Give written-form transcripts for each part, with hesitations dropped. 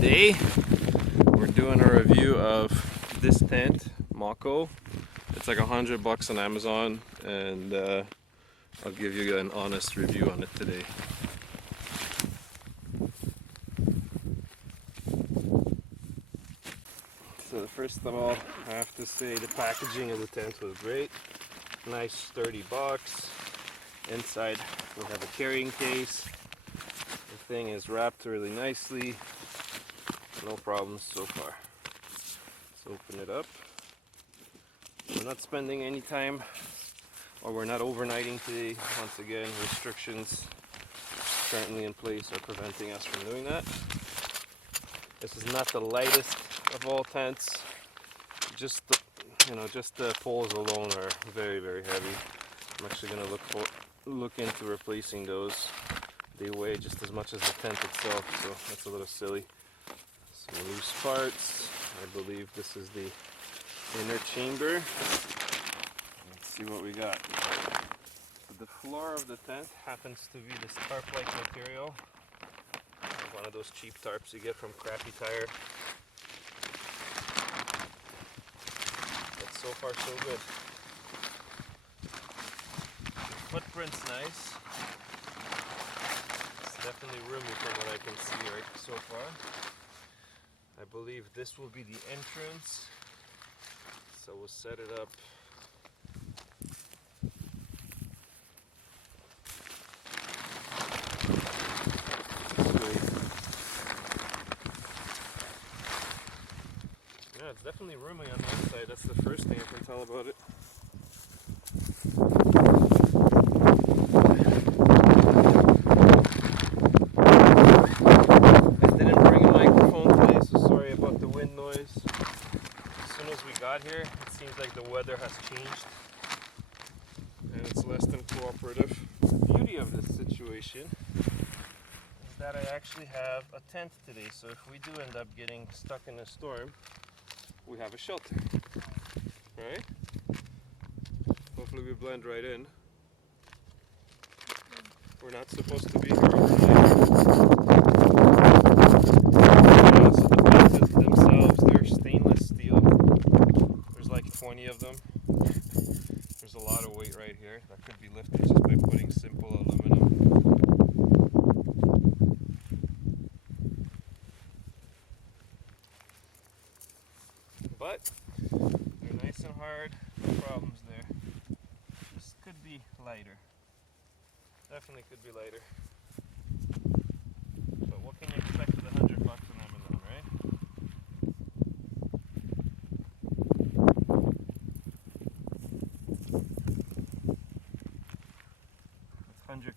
Today we're doing a review of this tent, Mako. It's like $100 on Amazon, and I'll give you an honest review on it today. So first of all, I have to say the packaging of the tent was great. Nice sturdy box. Inside we have a carrying case. The thing is wrapped really nicely. No problems so far. Let's open it up. We're not spending any time, or we're not overnighting today. Once again, restrictions currently in place are preventing us from doing that. This is not the lightest of all tents. Just the poles alone are very, very heavy. I'm actually going to look into replacing those. They weigh just as much as the tent itself, so that's a little silly. Some loose parts. I believe this is the inner chamber. Let's see what we got. So the floor of the tent happens to be this tarp-like material. One of those cheap tarps you get from Crappy Tire. But so far so good. The footprint's nice. It's definitely roomy from what I can see right so far. I believe this will be the entrance, so we'll set it up. Yeah, it's definitely roomy on the inside. That's the first thing I can tell about it. Here, it seems like the weather has changed and it's less than cooperative. The beauty of this situation is that I actually have a tent today, so if we do end up getting stuck in a storm, we have a shelter. Alright? Hopefully we blend right in. We're not supposed to be here overnight. So the beds themselves, they're stainless steel. 20 of them. There's a lot of weight right here that could be lifted just by putting simple aluminum. But they're nice and hard, no problems there. This could be lighter. Definitely could be lighter. But what can you expect with $100 on Amazon, right?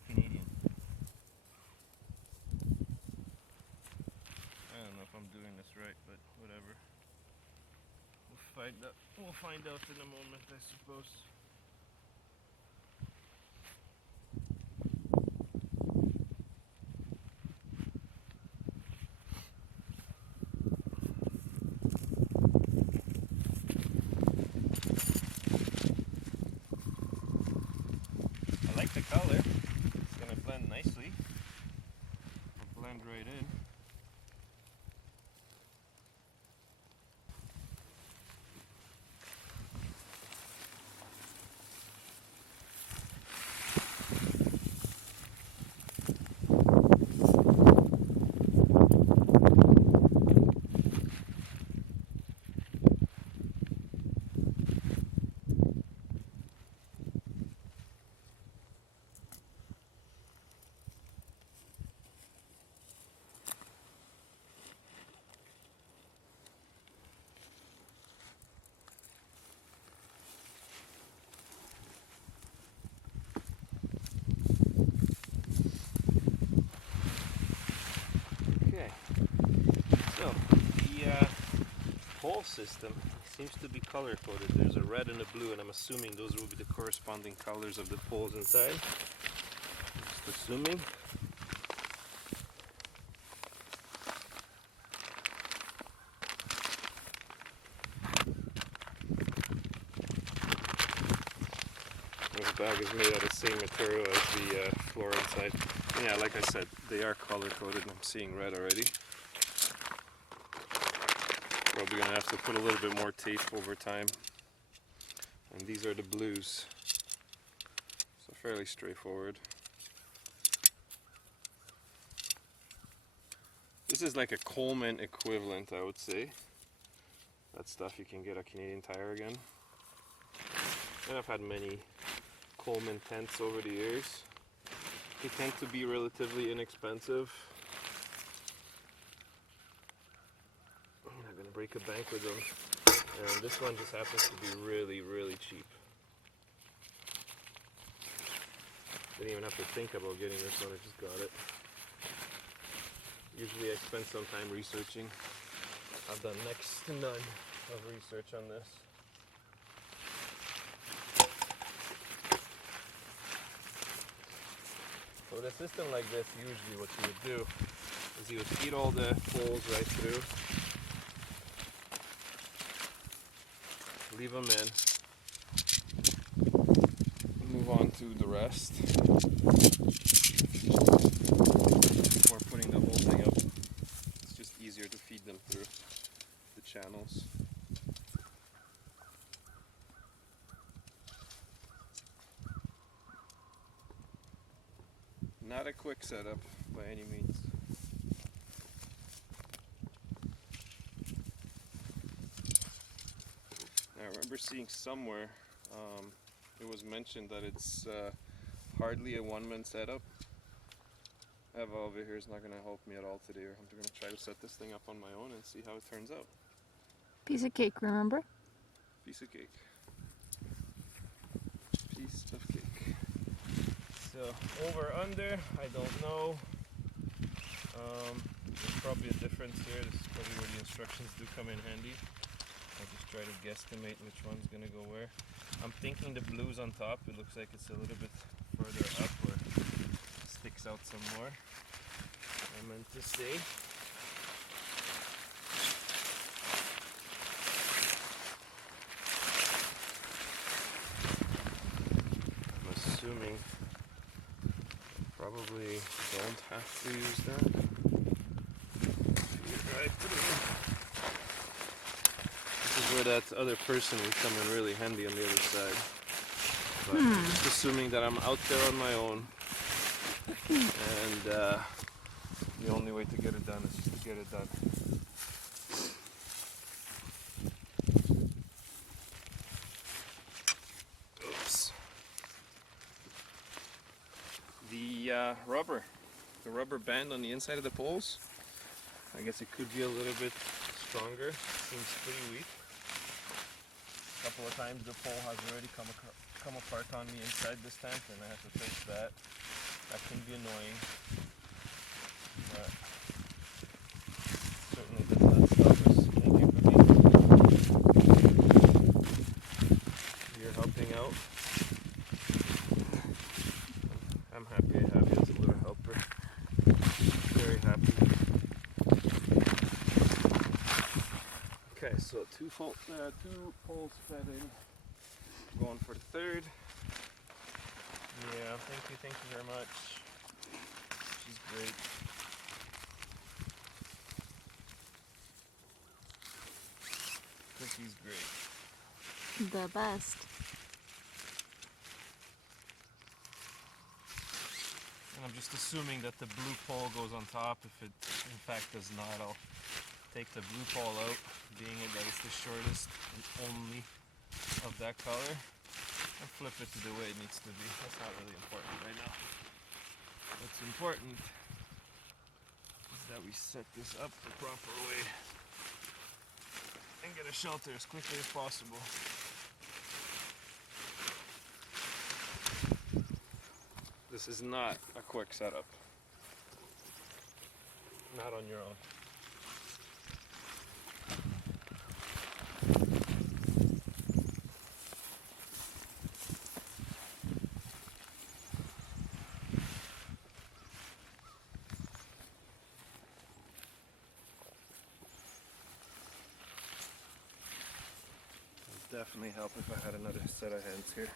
Canadian. I don't know if I'm doing this right, but whatever. We'll find out in a moment, I suppose. I like the color. It's gonna blend nicely. It'll blend right in. So the pole system seems to be color coded. There's a red and a blue, and I'm assuming those will be the corresponding colors of the poles inside. Just assuming. This bag is made out of the same material as the floor inside. Yeah, like I said, they are color coded. I'm seeing red already. Probably gonna have to put a little bit more tape over time. And these are the blues. So fairly straightforward. This is like a Coleman equivalent, I would say. That stuff you can get at Canadian Tire again. And I've had many Coleman tents over the years. They tend to be relatively inexpensive. I'm not gonna break a bank with them. And this one just happens to be really, really cheap. Didn't even have to think about getting this one, I just got it. Usually I spend some time researching. I've done next to none of research on this. So with a system like this, usually what you would do is you would feed all the poles right through, leave them in, move on to the rest before putting the whole thing up. It's just easier to feed them through the channels. Not a quick setup by any means. I remember seeing somewhere it was mentioned that it's hardly a one-man setup. Eva over here is not going to help me at all today. I'm going to try to set this thing up on my own and see how it turns out. Piece of cake, remember? Piece of cake. Piece of cake. So over under, I don't know. There's probably a difference here. This is probably where the instructions do come in handy. I'll just try to guesstimate which one's gonna go where. I'm thinking the blues on top. It looks like it's a little bit further up or sticks out some more. I meant to say. I'm assuming probably don't have to use that. Feed right through. This is where that other person will come in really handy on the other side. But I'm just assuming that I'm out there on my own, and the only way to get it done is just to get it done. Oops. The rubber band on the inside of the poles, I guess it could be a little bit stronger. Seems pretty weak. A couple of times the pole has already come apart on me inside this tent, and I have to fix that. That can be annoying, but certainly does not stop us. Thank you for you're helping out. I'm happy I have you as a little helper. Very happy. Okay, so two poles fed in. Going for the third. Yeah, thank you very much. She's great. Cookie's great. The best. And I'm just assuming that the blue pole goes on top. If it in fact does not, I'll take the blue pole out, being it that it's the shortest and only of that color, and flip it to the way it needs to be. That's not really important right now. What's important is that we set this up the proper way and get a shelter as quickly as possible. This is not a quick setup. Not on your own. Definitely help if I had another set of hands here.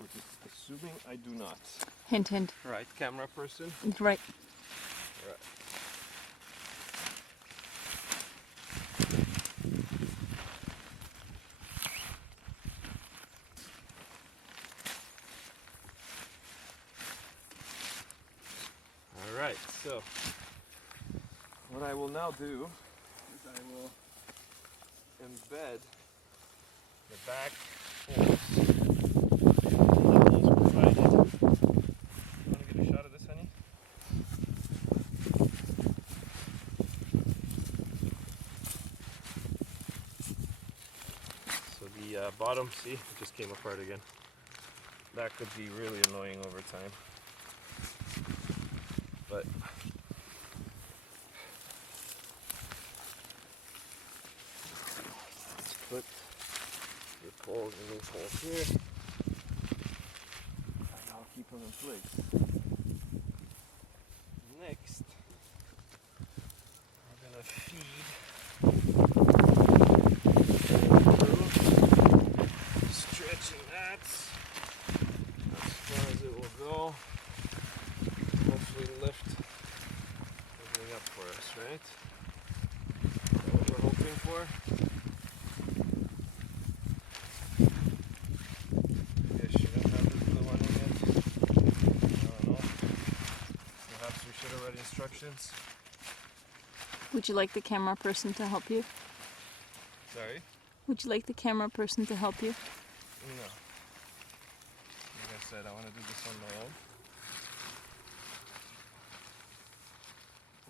We're just assuming I do not. Hint, hint. Right, camera person? Right. Right. what I will now do is I will embed the back holes provided. You want to get a shot of this, honey? So the bottom, see, it just came apart again. That could be really annoying over time. But let's put the poles and these holes here, and I'll keep them in place. Next, we're gonna feed through, stretching that as far as it will go. Hopefully lift everything up for us, right? Is that what we're hoping for? Yes, you don't have this blue one in yet. I don't know. Perhaps we should have read instructions. Would you like the camera person to help you? Sorry? Would you like the camera person to help you? No. Like I said, I want to do this on my own.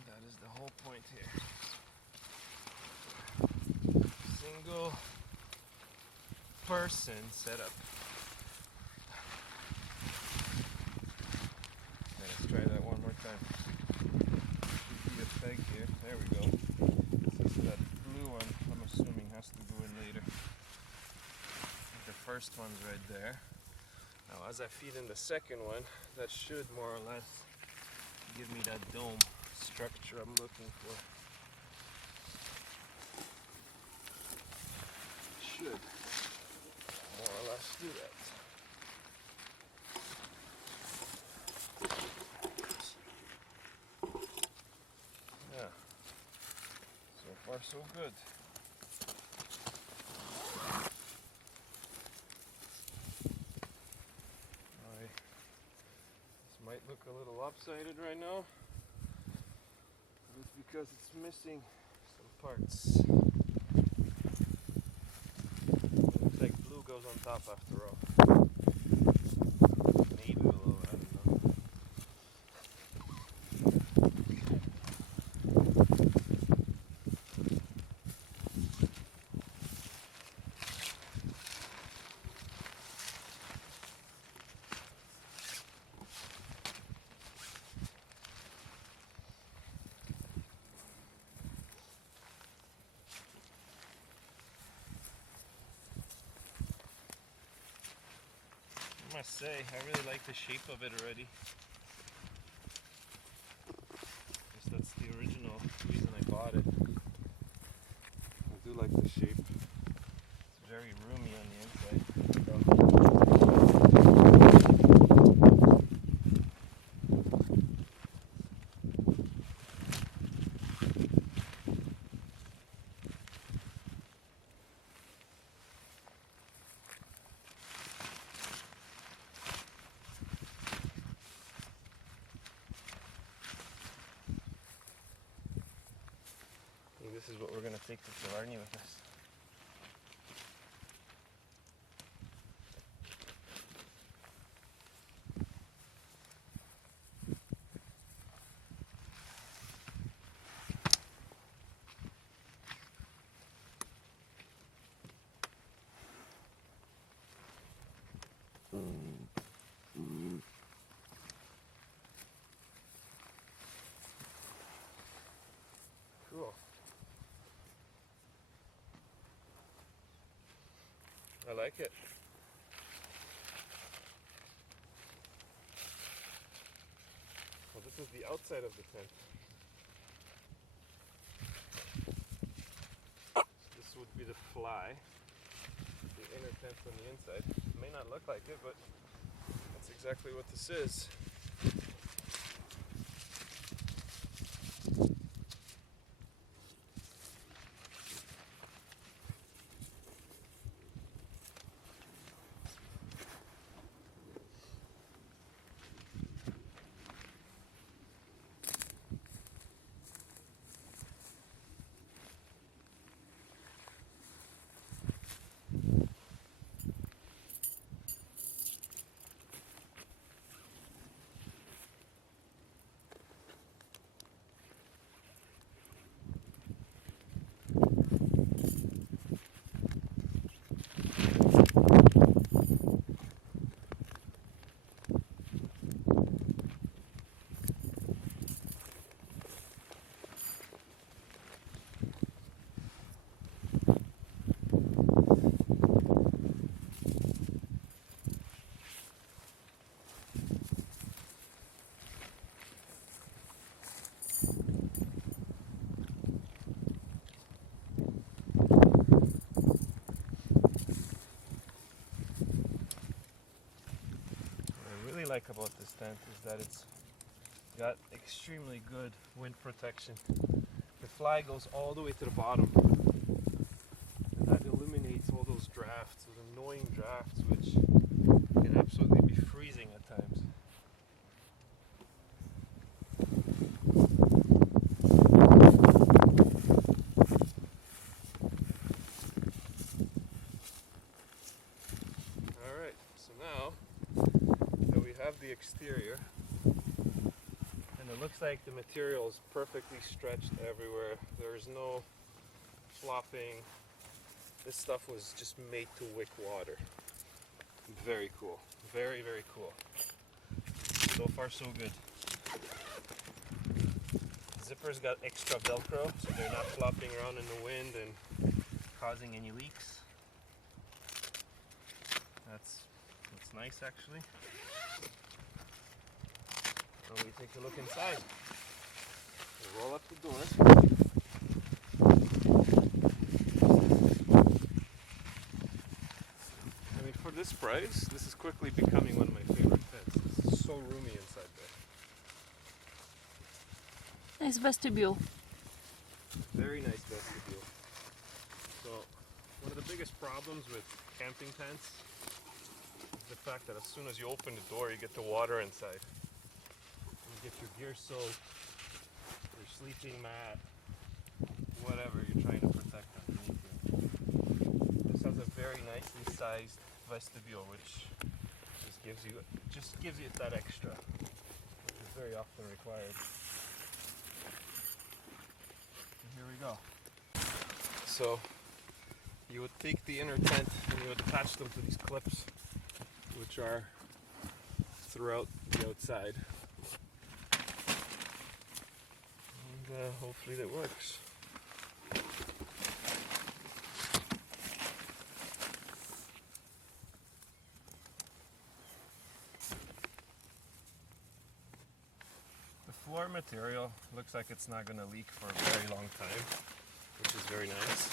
That is the whole point here. Single person setup. Okay, let's try that one more time. Be a peg here. There we go. This is that blue one. I'm assuming has to go in later. The first one's right there. Now, as I feed in the second one, that should more or less give me that dome structure I'm looking for. Should more or less do that. Yeah. So far so good. This might look a little lopsided right now. It's because it's missing some parts. Looks like blue goes on top after all. Maybe below, I don't know. I must say, I really like the shape of it already. Guess that's the original reason I bought it. I do like the shape. It's very roomy on the inside. This is what we're going to take to Killarney with us. Cool. I like it. Well, this is the outside of the tent. This would be the fly. The inner tent on the inside. It may not look like it, but that's exactly what this is. about this tent is that it's got extremely good wind protection. The fly goes all the way to the bottom. And that eliminates all those drafts, those annoying drafts, which can absolutely be freezing at times. Alright, so now that we have the exterior, and it looks like the material is perfectly stretched everywhere. There's no flopping. This stuff was just made to wick water. Very cool. Very, very cool. So far, so good. Zipper's got extra Velcro, so they're not flopping around in the wind and causing any leaks. That's nice, actually. Now we take a look inside. We roll up the door. I mean, for this price, this is quickly becoming one of my favorite tents. This is so roomy inside there. Nice vestibule. Very nice vestibule. So, one of the biggest problems with camping tents is the fact that as soon as you open the door, you get the water inside. You get your gear soaked, your sleeping mat, whatever you're trying to protect underneath you. This has a very nicely sized vestibule, which just gives you that extra, which is very often required. And here we go. So you would take the inner tent and you would attach them to these clips, which are throughout the outside. And hopefully that works. The floor material looks like it's not going to leak for a very long time, which is very nice.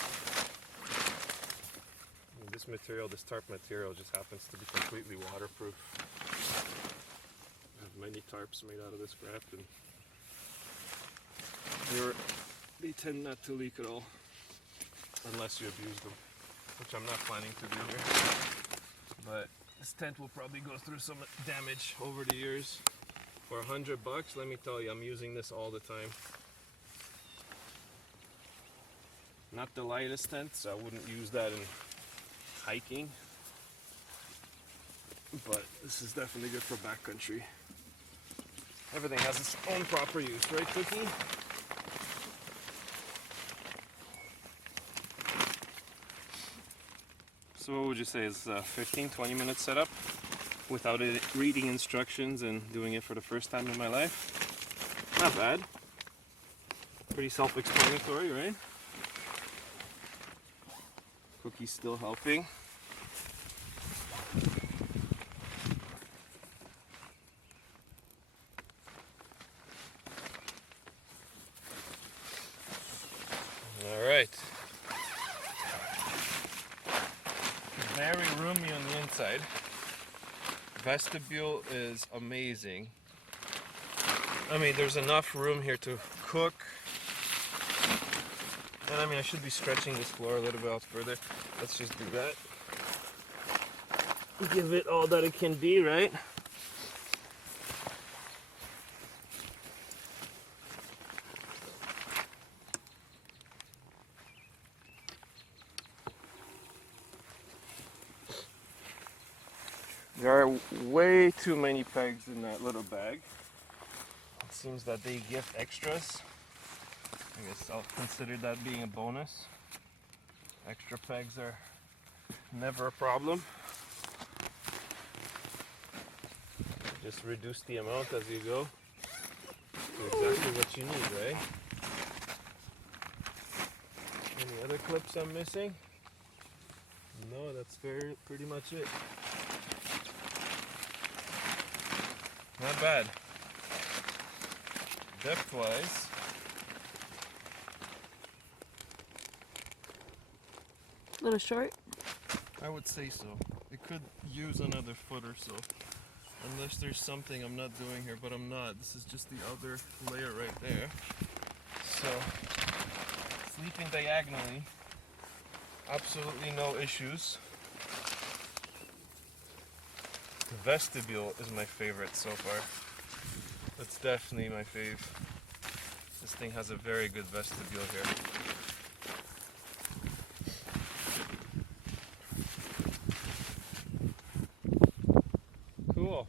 And this material, this tarp material, just happens to be completely waterproof. I have many tarps made out of this crap, and they tend not to leak at all, unless you abuse them, which I'm not planning to do here. But this tent will probably go through some damage over the years. For $100, let me tell you, I'm using this all the time. Not the lightest tent, so I wouldn't use that in hiking. But this is definitely good for backcountry. Everything has its own proper use, right, Cookie? So what would you say is 15-20 minute setup without reading instructions and doing it for the first time in my life? Not bad. Pretty self-explanatory, right? Cookie's still helping. All right. Very roomy on the inside. Vestibule is amazing. I mean, there's enough room here to cook. And I mean, I should be stretching this floor a little bit out further. Let's just do that. Give it all that it can be, right? There are way too many pegs in that little bag. It seems that they give extras. I guess I'll consider that being a bonus. Extra pegs are never a problem. Just reduce the amount as you go to exactly what you need, right? Any other clips I'm missing? No, that's pretty much it. Not bad. Depth-wise, A little short. I would say so. It could use another foot or so. Unless there's something I'm not doing here, but I'm not. This is just the other layer right there. So, sleeping diagonally, absolutely no issues. The vestibule is my favorite so far. That's definitely my fave. This thing has a very good vestibule here. Cool.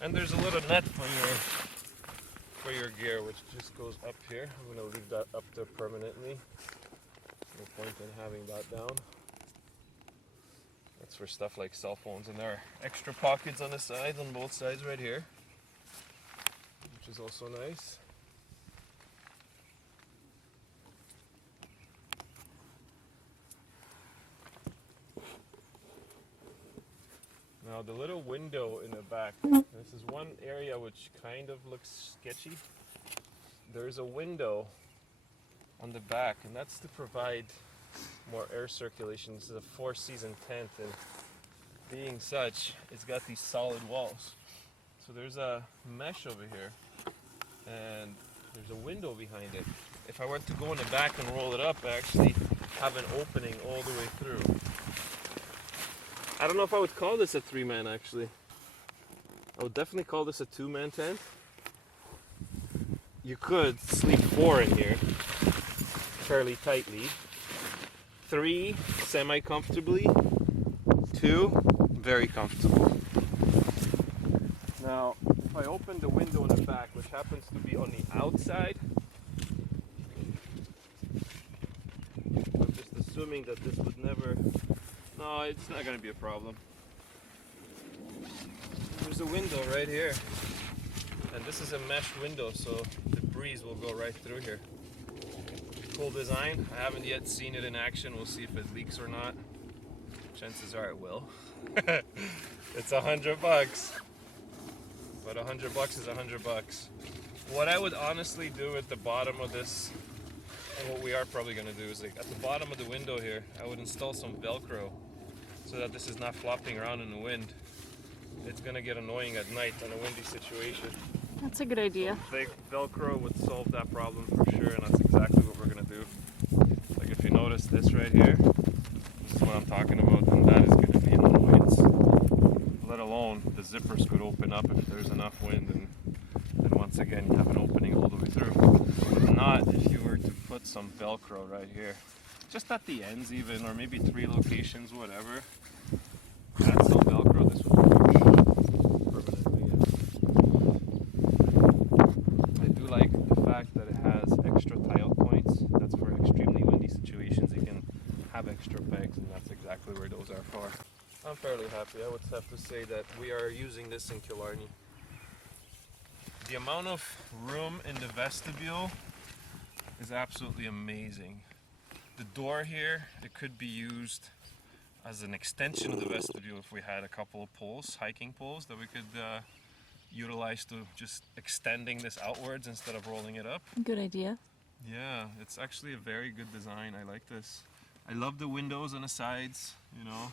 And there's a little net for your gear, which just goes up here. I'm gonna leave that up there permanently. No point in having that down. That's for stuff like cell phones, and there are extra pockets on the side, on both sides right here, which is also nice. Now the little window in the back, this is one area which kind of looks sketchy. There's a window on the back, and that's to provide more air circulation. This is a 4-season tent, and being such, it's got these solid walls. So there's a mesh over here, and there's a window behind it. If I were to go in the back and roll it up, I actually have an opening all the way through. I don't know if I would call this a 3-man actually. I would definitely call this a 2-man tent. You could sleep 4 in here fairly tightly. 3 semi-comfortably. 2 very comfortable. Now, if I open the window in the back, which happens to be on the outside, I'm just assuming that this would never... No, it's not going to be a problem. There's a window right here. And this is a mesh window, so the breeze will go right through here. Cool design. I haven't yet seen it in action. We'll see if it leaks or not. Chances are it will. It's $100. But $100 is $100. What I would honestly do at the bottom of this, and what we are probably going to do, is like at the bottom of the window here, I would install some Velcro so that this is not flopping around in the wind. It's going to get annoying at night in a windy situation. That's a good idea. Velcro would solve that problem for sure, and that's exactly what we're going to do. Like if you notice this right here, this is what I'm talking about, and that is going to be an annoyance. Let alone the zippers could open up if there's enough wind, and then once again you have an opening all the way through. But not if you were to put some Velcro right here. Just at the ends even, or maybe 3 locations, whatever. Add some Velcro, this would work permanently. I do like the fact that it has extra tile points. That's for extremely windy situations. You can have extra pegs, and that's exactly where those are for. I'm fairly happy. I would have to say that we are using this in Killarney. The amount of room in the vestibule is absolutely amazing. The door here, it could be used as an extension of the vestibule if we had a couple of poles, hiking poles, that we could utilize to just extending this outwards instead of rolling it up. Good idea. Yeah, it's actually a very good design. I like this. I love the windows on the sides, you know,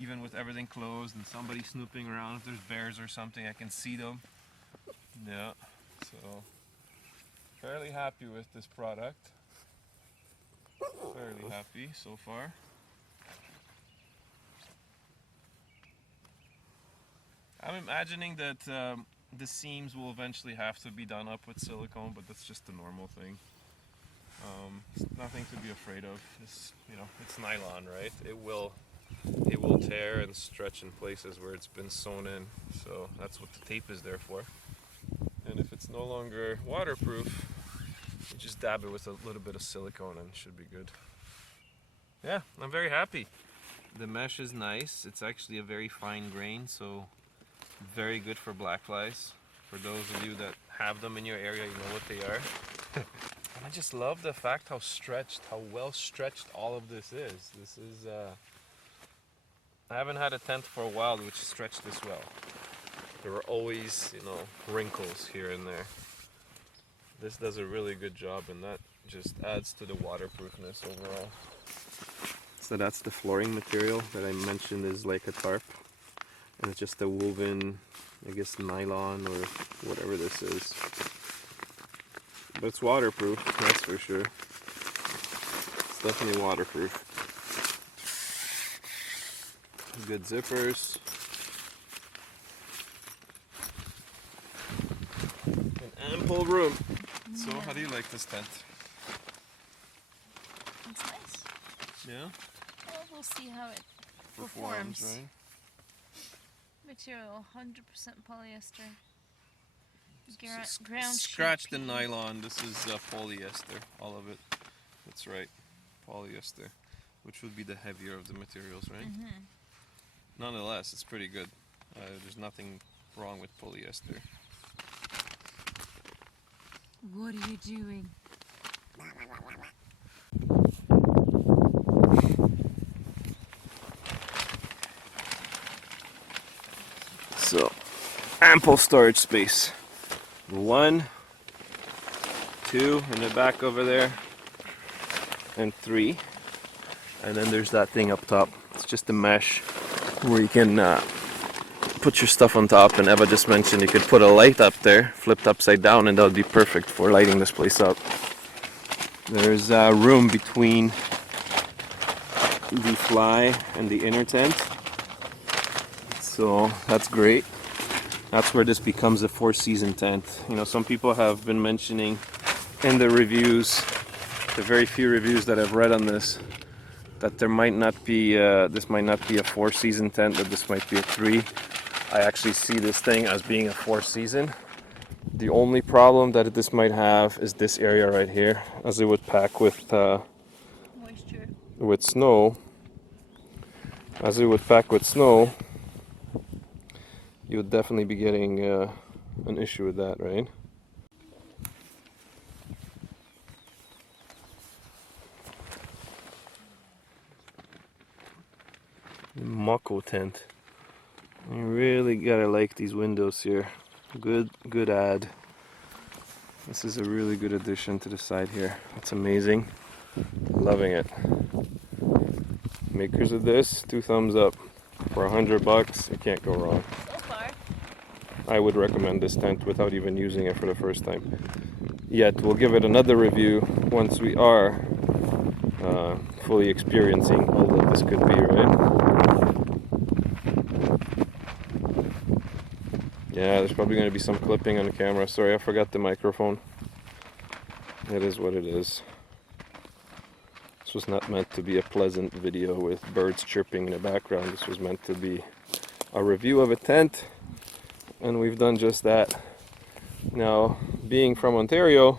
even with everything closed and somebody snooping around. If there's bears or something, I can see them. Yeah, so fairly happy with this product. Fairly happy so far. I'm imagining that the seams will eventually have to be done up with silicone, but that's just a normal thing. It's nothing to be afraid of. It's, you know, it's nylon, right? It will tear and stretch in places where it's been sewn in. So that's what the tape is there for. And if it's no longer waterproof, you just dab it with a little bit of silicone and it should be good. Yeah, I'm very happy. The mesh is nice. It's actually a very fine grain, so very good for black flies. For those of you that have them in your area, you know what they are. And I just love the fact how well stretched all of this is. This is, I haven't had a tent for a while which stretched this well. There were always, you know, wrinkles here and there. This does a really good job, and that just adds to the waterproofness overall. So that's the flooring material that I mentioned is like a tarp. And it's just a woven, I guess, nylon or whatever this is. But it's waterproof, that's for sure. It's definitely waterproof. Good zippers. And ample room. So how do you like this tent? It's nice. Yeah? Well, we'll see how it Performs, performs. right? Material 100% polyester. Scratch the nylon. This is polyester, all of it. That's right, polyester, which would be the heavier of the materials, right? Mm-hmm. Nonetheless, it's pretty good. There's nothing wrong with polyester. What are you doing? So, ample storage space. 1, 2 in the back over there, and 3. And then there's that thing up top. It's just a mesh where you can put your stuff on top. And Eva just mentioned you could put a light up there, flipped upside down, and that would be perfect for lighting this place up. There's room between the fly and the inner tent. So that's great. That's where this becomes a 4-season tent. You know, some people have been mentioning in the reviews, the very few reviews that I've read on this, that there might not be, this might not be a 4-season tent, that this might be a 3. I actually see this thing as being a 4-season. The only problem that this might have is this area right here, as it would pack with Moisture. with snow. As it would pack with snow, you would definitely be getting an issue with that, right? Mako tent. You really gotta like these windows here. Good ad. This is a really good addition to the side here. It's amazing. Loving it. Makers of this, 2 thumbs up. For $100, you can't go wrong. So far. I would recommend this tent without even using it for the first time. Yet we'll give it another review once we are fully experiencing all that this could be, right? Yeah, there's probably going to be some clipping on the camera. Sorry, I forgot the microphone. It is what it is. This was not meant to be a pleasant video with birds chirping in the background. This was meant to be a review of a tent, and we've done just that. Now, being from Ontario,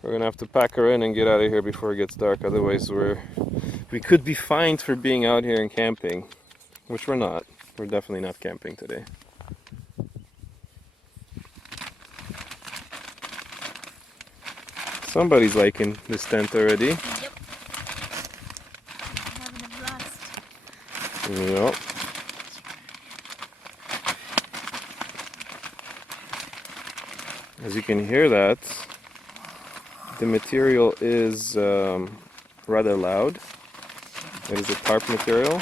we're gonna have to pack her in and get out of here before it gets dark. Otherwise, we could be fined for being out here and camping, which we're not. We're definitely not camping today. Somebody's liking this tent already. Yep. Having a blast. Yep. As you can hear that, the material is rather loud. It is a tarp material.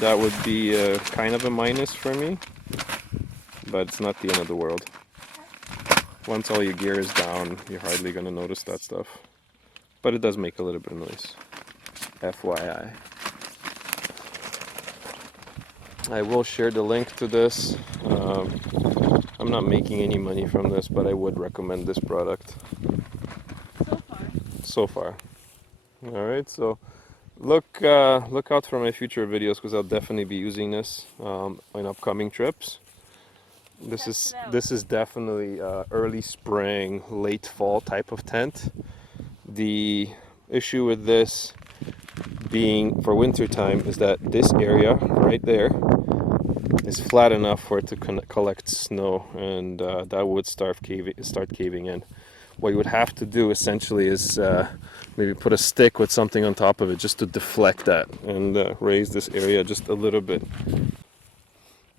That would be kind of a minus for me, but it's not the end of the world. Once all your gear is down, you're hardly going to notice that stuff. But it does make a little bit of noise. FYI. I will share the link to this. I'm not making any money from this, but I would recommend this product. So far. Alright, so look out for my future videos, because I'll definitely be using this on upcoming trips. This is definitely early spring, late fall type of tent. The issue with this being for winter time is that this area right there is flat enough for it to collect snow, and that would start caving in. What you would have to do essentially is maybe put a stick with something on top of it just to deflect that and raise this area just a little bit.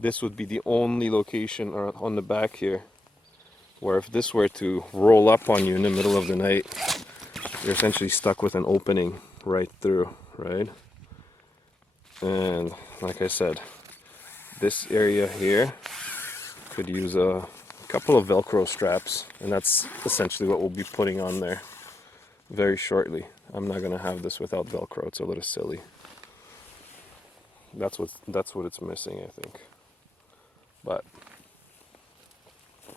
This would be the only location on the back here where if this were to roll up on you in the middle of the night, you're essentially stuck with an opening right through, right? And like I said, This area here could use a couple of Velcro straps, and that's essentially what we'll be putting on there very shortly. I'm not gonna have this without Velcro. It's a little silly. That's what it's missing, I think. But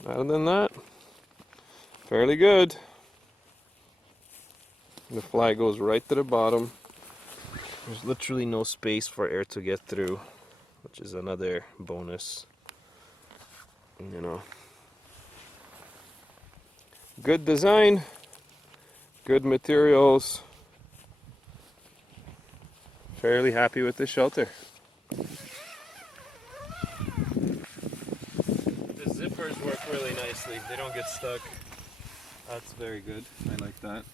other than that, fairly good. The fly goes right to the bottom. There's literally no space for air to get through, which is another bonus. You know, good design, good materials. Fairly happy with this shelter. The zippers work really nicely. They don't get stuck. That's very good. I like that.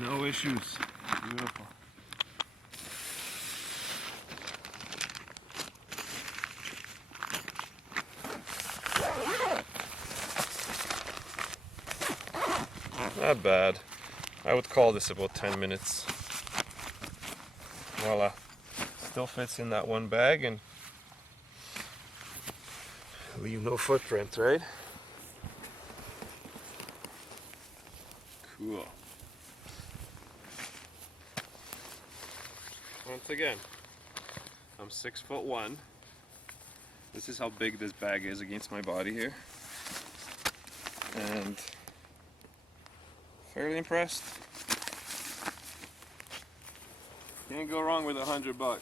No issues. Beautiful. Not bad. I would call this about 10 minutes. Voila. Still fits in that one bag and leave no footprint, right? Cool. Once again, I'm 6'1". This is how big this bag is against my body here. And fairly impressed. Can't go wrong with $100.